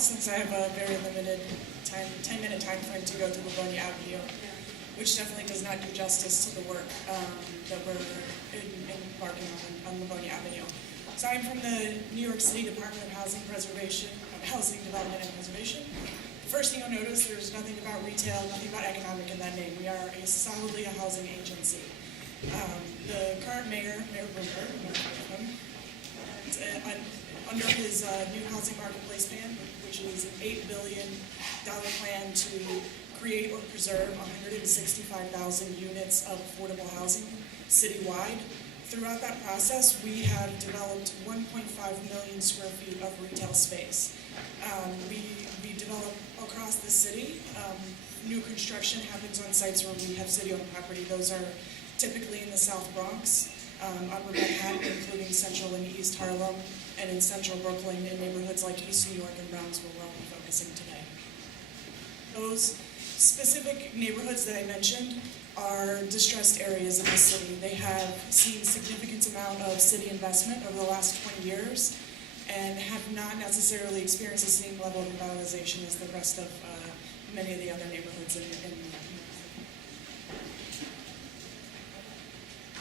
since I have a very limited 10-minute time frame to go through Livonia Avenue, which definitely does not do justice to the work that we're embarking on Livonia Avenue. So I'm from the New York City Department of Housing Development and Preservation. The first thing you'll notice, there's nothing about retail, nothing about economic in that name. We are solidly a housing agency. The current mayor, Mayor Bloomberg, under his new housing marketplace plan, which is an $8 billion plan to create or preserve 165,000 units of affordable housing citywide. Throughout that process, we have developed 1.5 million square feet of retail space. We develop across the city. New construction happens on sites where we have city-owned property. Those are typically in the South Bronx, Upper Manhattan, including Central and East Harlem, and in Central Brooklyn, in neighborhoods like East New York and Brownsville, where I'll be focusing today. Those specific neighborhoods that I mentioned are distressed areas of the city. They have seen significant amount of city investment over the last 20 years and have not necessarily experienced the same level of revitalization as the rest of many of the other neighborhoods in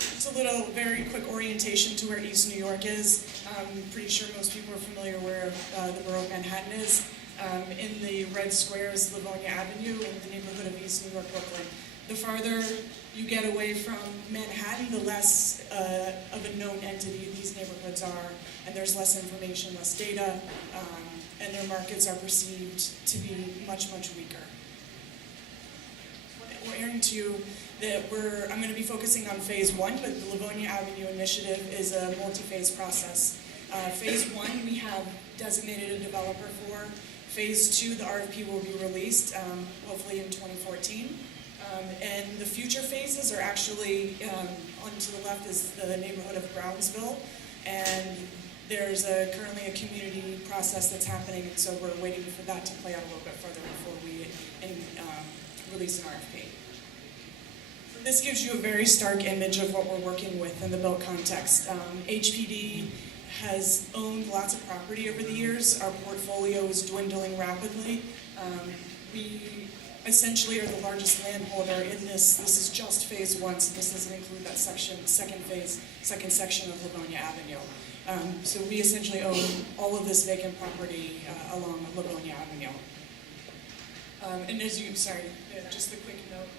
Just a little very quick orientation to where East New York is. I'm pretty sure most people are familiar where the borough of Manhattan is. In the red square is Livonia Avenue in the neighborhood of East New York, Brooklyn. The farther you get away from Manhattan, the less of a known entity these neighborhoods are, and there's less information, less data, and their markets are perceived to be much, much weaker. We're hearing to that I'm going to be focusing on phase one, but the Livonia Avenue Initiative is a multi-phase process. Phase one, we have designated a developer for. Phase two, the RFP will be released, hopefully in 2014. And the future phases are actually, on to the left is the neighborhood of Brownsville, and there's currently a community process that's happening, and so we're waiting for that to play out a little bit further before we release an RFP. This gives you a very stark image of what we're working with in the built context. HPD has owned lots of property over the years. Our portfolio is dwindling rapidly. We essentially are the largest landholder in this. This is just phase one, so this doesn't include that second section of Livonia Avenue. So we essentially own all of this vacant property along Livonia Avenue. And as you, just a quick note,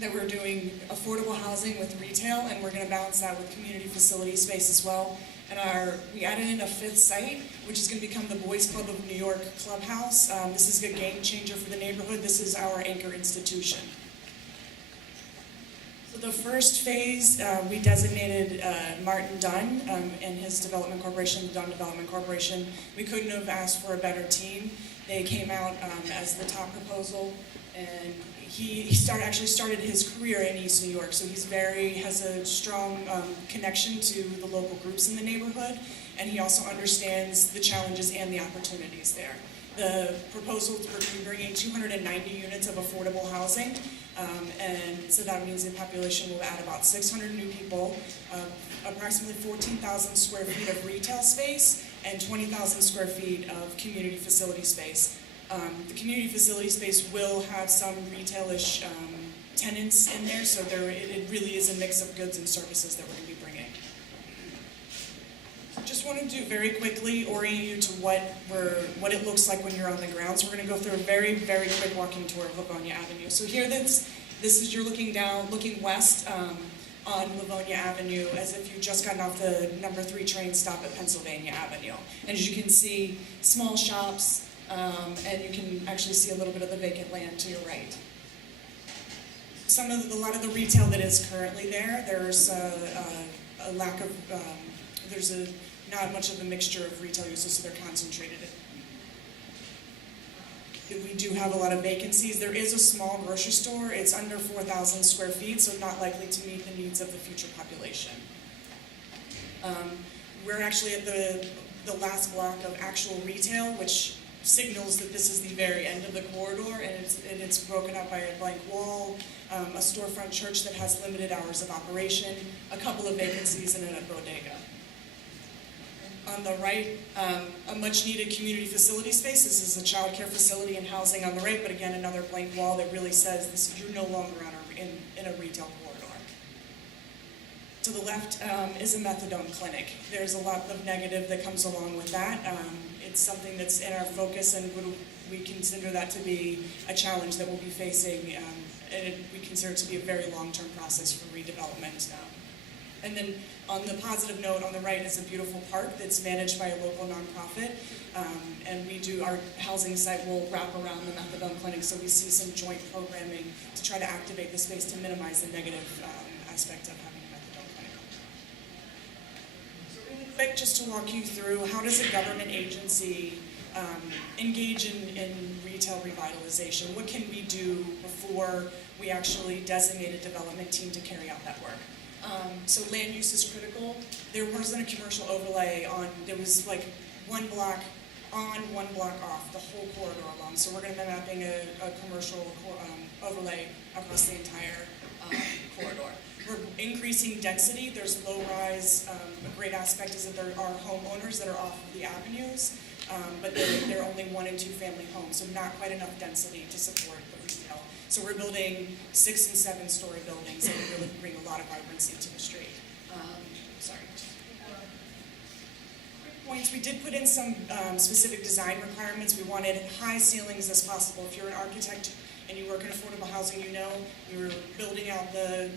that we're doing affordable housing with retail, and we're going to balance that with community facility space as well. And we added in a fifth site, which is going to become the Boys Club of New York Clubhouse. This is a game changer for the neighborhood. This is our anchor institution. So the first phase, we designated Martin Dunn and his development corporation, the Dunn Development Corporation. We couldn't have asked for a better team. They came out as the top proposal, and he actually started his career in East New York, so has a strong connection to the local groups in the neighborhood, and he also understands the challenges and the opportunities there. The proposal is bringing 290 units of affordable housing, and so that means the population will add about 600 new people, approximately 14,000 square feet of retail space, and 20,000 square feet of community facility space. The community facility space will have some retail-ish tenants in there, so it really is a mix of goods and services that we're going to be bringing. Just wanted to very quickly orient you to what it looks like when you're on the ground. So we're going to go through a very, very quick walking tour of Livonia Avenue. So here, this is you're looking west on Livonia Avenue as if you've just gotten off the number 3 train stop at Pennsylvania Avenue. And as you can see, small shops, and you can actually see a little bit of the vacant land to your right. A lot of the retail that is currently there's a lack of, not much of a mixture of retail uses, so they're concentrated. We do have a lot of vacancies. There is a small grocery store. It's under 4,000 square feet, so not likely to meet the needs of the future population. We're actually at the last block of actual retail, which signals that this is the very end of the corridor, and it's broken up by a blank wall, a storefront church that has limited hours of operation, a couple of vacancies, and a bodega. On the right, a much-needed community facility space. This is a child care facility and housing on the right, but again, another blank wall that really says this, you're no longer in a retail corridor. To the left is a methadone clinic. There's a lot of negative that comes along with that. It's something that's in our focus, and we consider that to be a challenge that we'll be facing, and we consider it to be a very long-term process for redevelopment. And then on the positive note, on the right is a beautiful park that's managed by a local nonprofit. And our housing site will wrap around the methadone clinic, so we see some joint programming to try to activate the space to minimize the negative aspect of having a methadone clinic. So really quick, just to walk you through, how does a government agency engage in retail revitalization? What can we do before we actually designate a development team to carry out that work? So land use is critical. There wasn't a commercial overlay there was like one block on, one block off, the whole corridor along. So we're going to be mapping a commercial overlay across the entire corridor. We're increasing density. There's low rise. A great aspect is that there are homeowners that are off of the avenues, but they're only 1 and 2 family homes, so not quite enough density to support the retail. So we're building 6 and 7 story buildings that really bring a lot of vibrancy to the street. Points. We did put in some specific design requirements. We wanted high ceilings as possible. If you're an architect and you work in affordable housing, you know you're building out the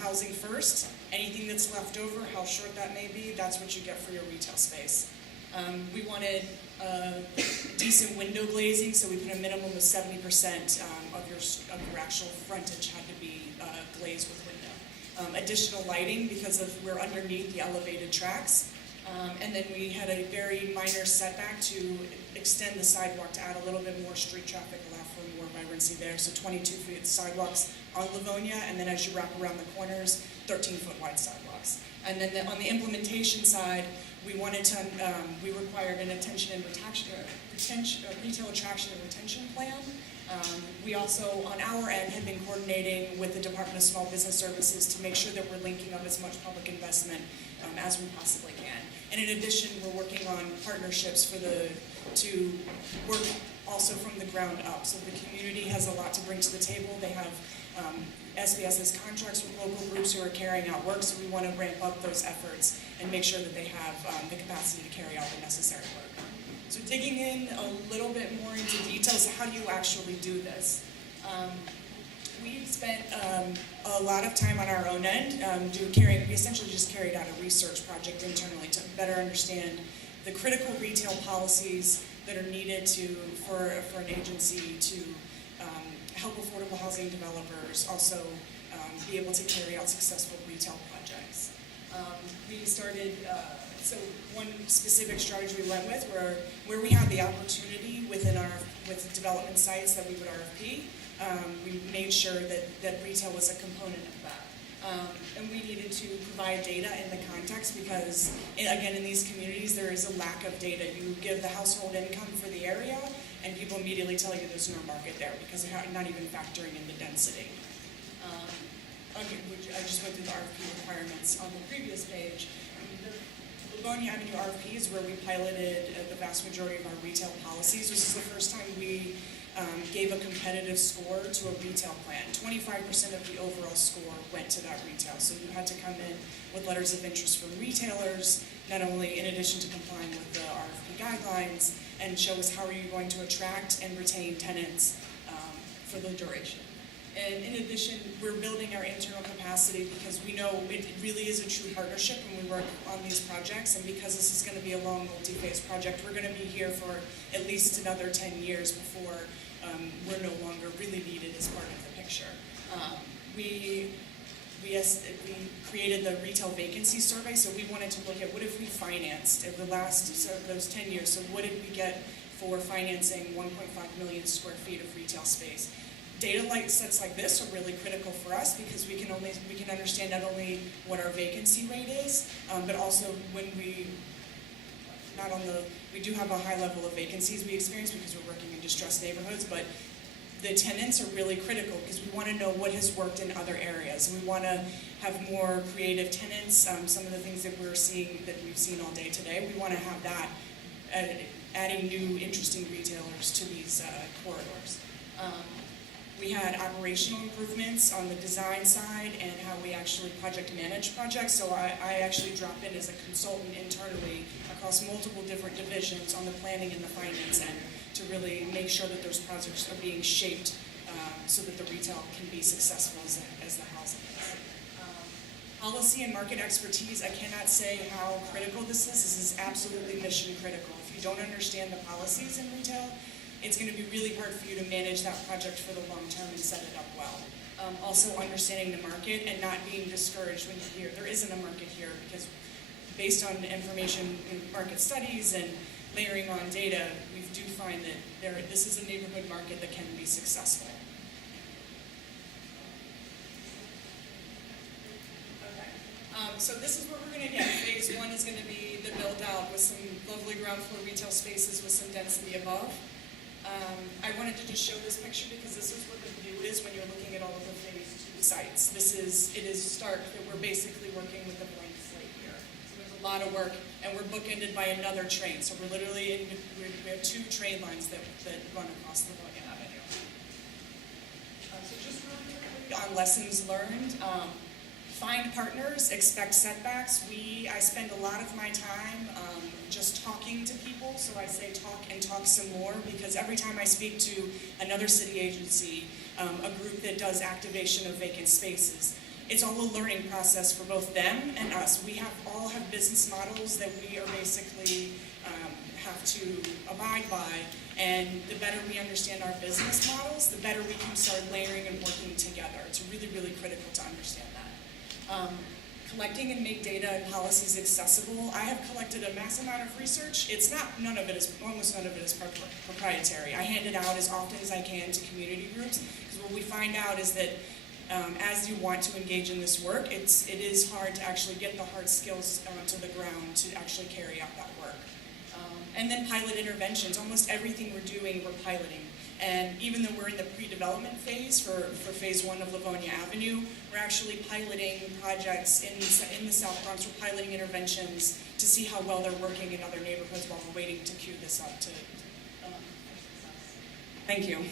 housing first. Anything that's left over, how short that may be, that's what you get for your retail space. We wanted decent window glazing, so we put a minimum of 70% of your actual frontage had to be glazed with window. Additional lighting because we're underneath the elevated tracks. And then we had a very minor setback to extend the sidewalk to add a little bit more street traffic, allow for more vibrancy there. So 22 feet sidewalks on Livonia, and then as you wrap around the corners, 13-foot wide sidewalks. And then on the implementation side, we required an retail attraction and retention plan. We also, on our end, have been coordinating with the Department of Small Business Services to make sure that we're linking up as much public investment as we possibly can. And in addition, we're working on partnerships to work also from the ground up. So the community has a lot to bring to the table. They have SBS has contracts with local groups who are carrying out work, so we want to ramp up those efforts and make sure that they have the capacity to carry out the necessary work. So digging in a little bit more into details, how do you actually do this? We've spent a lot of time on our own end. We essentially just carried out a research project internally to better understand the critical retail policies that are needed for an agency to help affordable housing developers also be able to carry out successful retail projects. We started, so one specific strategy we went with where we had the opportunity with development sites that we would RFP, we made sure that retail was a component of that. And we needed to provide data in the context because, again, in these communities, there is a lack of data. You give the household income for the area, and people immediately tell you there's no market there because they're not even factoring in the density. I just went through the RFP requirements on the previous page. The Livonia Avenue RFP is where we piloted the vast majority of our retail policies. This is the first time we gave a competitive score to a retail plan. 25% of the overall score went to that retail. So you had to come in with letters of interest from retailers, not only in addition to complying with the RFP guidelines, and show us how are you going to attract and retain tenants for the duration. And in addition, we're building our internal capacity because we know it really is a true partnership when we work on these projects. And because this is going to be a long multi-phase project, we're going to be here for at least another 10 years before we're no longer really needed as part of the picture. We created the retail vacancy survey, so we wanted to look at what if we financed in those 10 years. So what did we get for financing 1.5 million square feet of retail space? Data sets like this are really critical for us because we can understand not only what our vacancy rate is, but also when we do have a high level of vacancies we experience because we're working in distressed neighborhoods, but the tenants are really critical because we want to know what has worked in other areas. We want to have more creative tenants. Some of the things that we've seen all day today, we want to have that, adding new interesting retailers to these corridors. We had operational improvements on the design side and how we actually project manage projects. So I actually drop in as a consultant internally across multiple different divisions on the planning and the finance end to really make sure that those projects are being shaped so that the retail can be successful as the housing is. Policy and market expertise, I cannot say how critical this is. This is absolutely mission critical. If you don't understand the policies in retail, it's going to be really hard for you to manage that project for the long term and set it up well. Also understanding the market and not being discouraged when you hear there isn't a market here, because based on information in market studies and layering on data, we do find that this is a neighborhood market that can be successful. So this is what we're going to get. Phase 1 is going to be the build out with some lovely ground floor retail spaces with some density above. I wanted to just show this picture because this is what the view is when you're looking at all of the phase 2 sites. It is stark that we're basically working with a blank slate here. So there's a lot of work, and we're bookended by another train. So we're literally we have 2 train lines that run across Livonia Avenue. So just really quickly on lessons learned. Find partners, expect setbacks. I spend a lot of my time just talking to people, so I say talk and talk some more, because every time I speak to another city agency, a group that does activation of vacant spaces, it's all a learning process for both them and us. We all have business models that we are basically have to abide by, and the better we understand our business models, the better we can start layering and working together. It's really, really critical to understand that. Collecting and make data and policies accessible. I have collected a mass amount of research. Almost none of it is proprietary. I hand it out as often as I can to community groups, because what we find out is that as you want to engage in this work, it is hard to actually get the hard skills to the ground to actually carry out that work. And then pilot interventions. Almost everything we're doing, we're piloting. And even though we're in the pre-development phase for phase 1 of Livonia Avenue, we're actually piloting projects in the South Bronx. We're piloting interventions to see how well they're working in other neighborhoods while we're waiting to queue this up to. Thank you.